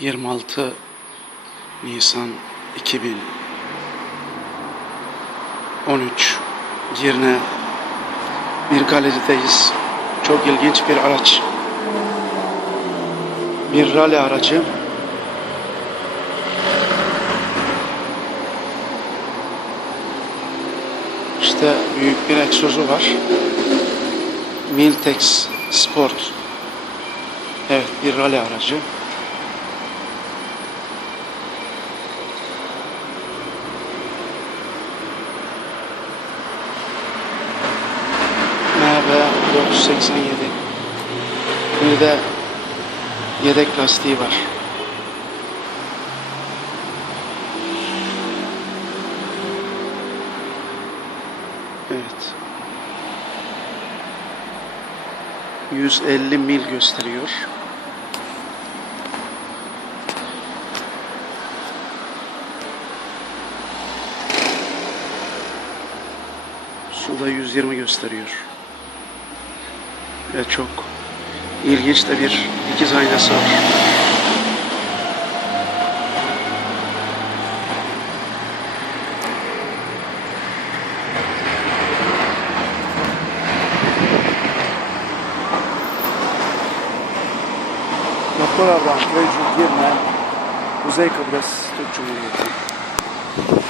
26 Nisan 2013 Girne bir galerideyiz. Çok ilginç bir araç. Bir rally aracı. İşte büyük bir egzozu var. Miltex Sport. Evet bir rally aracı. 487. Bir de yedek lastiği var. Evet. 150 mil gösteriyor. Suda 120 gösteriyor. Ve çok ilginç de bir dikiz aynası var. Doktor Ardahan, Köycü, Girne, Kuzey Kıbrıs Türk Cumhuriyeti.